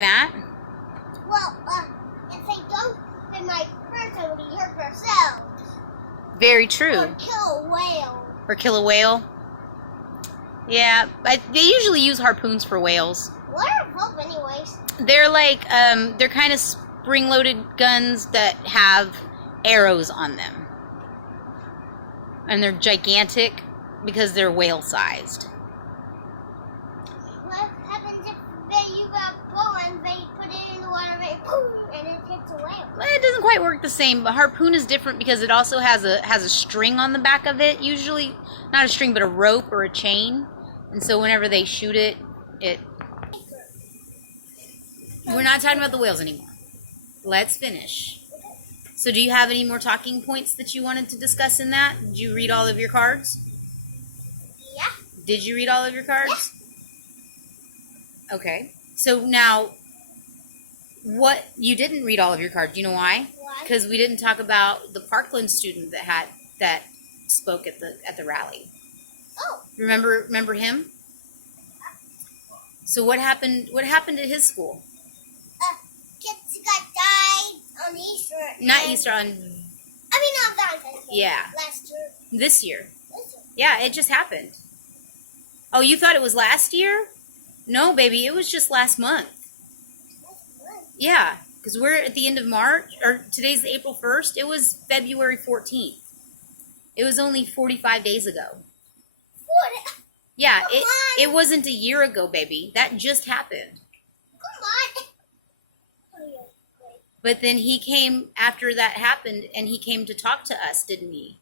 Matt? Well, if they don't, then my person will be hurt themselves. Very true. Or kill a whale. Or kill a whale? Yeah, but they usually use harpoons for whales. What are Pope anyways? They're like, they're kind of spring-loaded guns that have arrows on them. And they're gigantic because they're whale-sized. What happens if you got a bow and they put it in the water and it hits a whale? Well, it doesn't quite work the same, but harpoon is different because it also has a string on the back of it, usually. Not a string, but a rope or a chain. And so whenever they shoot it, we're not talking about the whales anymore. Let's finish. So do you have any more talking points that you wanted to discuss in that? Did you read all of your cards? Yeah. Did you read all of your cards? Yeah. Okay. So now, you didn't read all of your cards. Do you know why? Why? Because we didn't talk about the Parkland student that spoke at the rally. Oh. Remember him? So what happened at his school? Kids got died on Easter. Not Easter, on... not Valentine's Day. Yeah. Last year. This year. This year. Yeah, it just happened. Oh, you thought it was last year? No, baby, it was just last month. Yeah, because we're at the end of March, or today's April 1st. It was February 14th. It was only 45 days ago. What? Yeah, it wasn't a year ago, baby. That just happened. Come on. But then he came after that happened, and he came to talk to us, didn't he?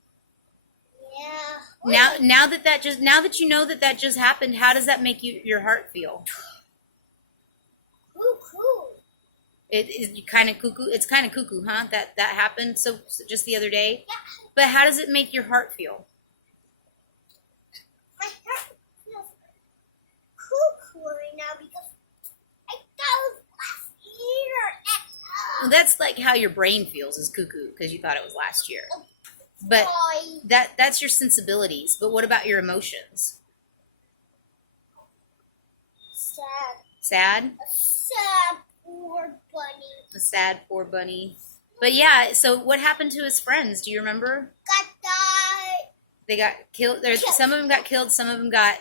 Yeah. Now that you know that just happened, how does that make your heart feel? Cuckoo. It is kind of cuckoo. It's kind of cuckoo, huh? That happened so just the other day. Yeah. But how does it make your heart feel? My heart feels cuckoo right now because I thought it was last year. That's like how your brain feels is cuckoo because you thought it was last year. But that's your sensibilities. But what about your emotions? Sad. Sad? A sad poor bunny. A sad poor bunny. But yeah, so what happened to his friends? Do you remember? Got died. They got killed. Some of them got killed. Some of them got,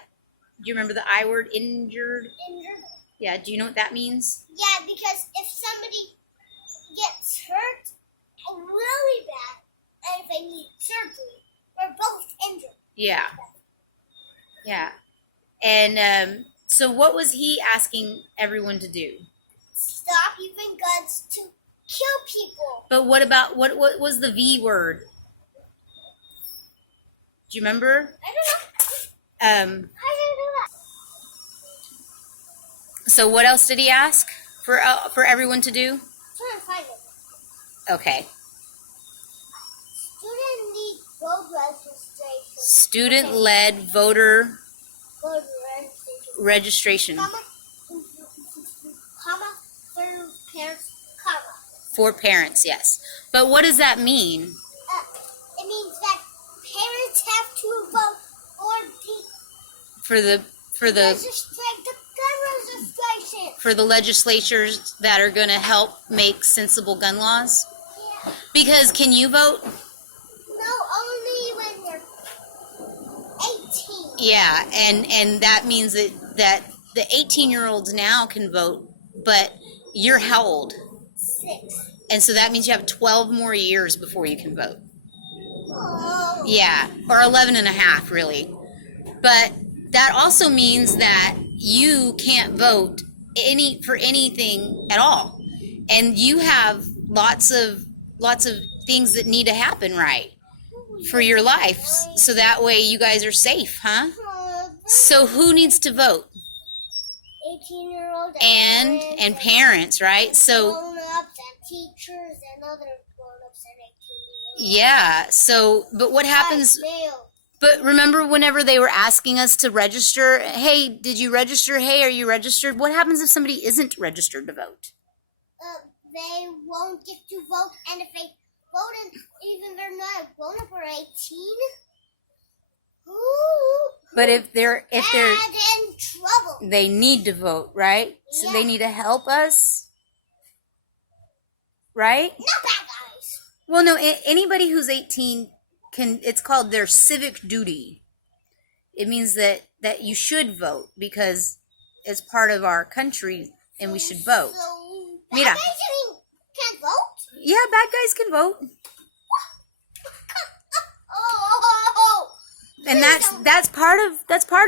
do you remember the I word, injured? Injured. Yeah, do you know what that means? Yeah, because if somebody gets hurt really bad, and if they need surgery, we're both injured. Yeah. Yeah. And so what was he asking everyone to do? Stop using guns to kill people. But what about, what was the V word? Do you remember? I don't know. How did I do that? So what else did he ask for everyone to do? I'm trying to find it. Okay. Student need vote registration. Student-led voter Voter registration registration. Comma, for parents, comma. for parents, yes. But what does that mean? It means that parents have to vote For the gun registration. For the legislatures that are going to help make sensible gun laws? Yeah. Because can you vote? No, only when you're 18. Yeah, and that means that the 18-year-olds now can vote, but you're how old? 6. And so that means you have 12 more years before you can vote. Oh. Yeah, or 11 and a half, really. But that also means that you can't vote for anything at all. And you have lots of things that need to happen right for your life, so that way you guys are safe, huh? So who needs to vote? 18-year-olds and parents, right? So grown-ups and teachers and other grown-ups and 18-year-olds. yeah. So, but what happens? But remember, whenever they were asking us to register, hey, did you register? Hey, are you registered? What happens if somebody isn't registered to vote? They won't get to vote, and if they vote and even they're not grown up or 18, But if they're And in trouble. they need to vote, right? So they Yeah. need to help us, right? Not bad guys. Well, no, anybody who's 18 can, it's called their civic duty. It means that you should vote because it's part of our country and we should vote. So bad Mira. guys can't vote? Yeah, bad guys can vote. Oh. And that's part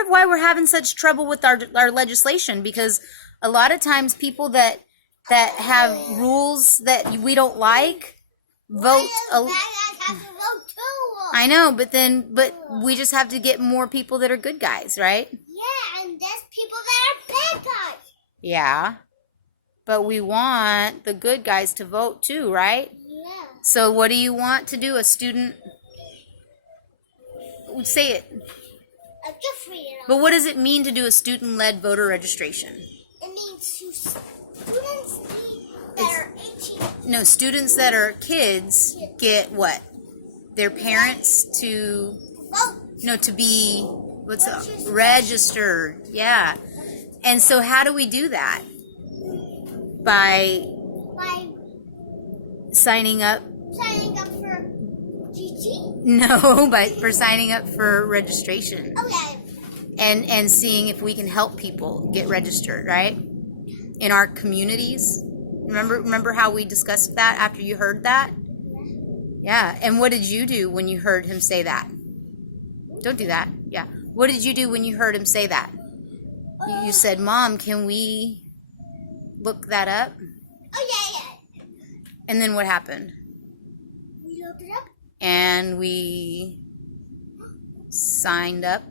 of why we're having such trouble with our legislation, because a lot of times people that have rules that we don't like vote. Bad guys have to vote too. I know, but we just have to get more people that are good guys, right? Yeah, and there's people that are bad guys. Yeah. But we want the good guys to vote too, right? Yeah. So what do you want to do? A student, say it. Just read it. But what does it mean to do a student-led voter registration? It means to students that are 18. No, students that are kids get what? Their parents to Vote. to be Registered. registered. Yeah. And so how do we do that? By By signing up? signing up for GT. No, for signing up for registration. Okay. And seeing if we can help people get registered, right? In our communities. Remember how we discussed that after you heard that? Yeah. And what did you do when you heard him say that? Don't do that. Yeah. What did you do when you heard him say that? You said, Mom, can we look that up? Oh, yeah. And then what happened? We looked it up. And we signed up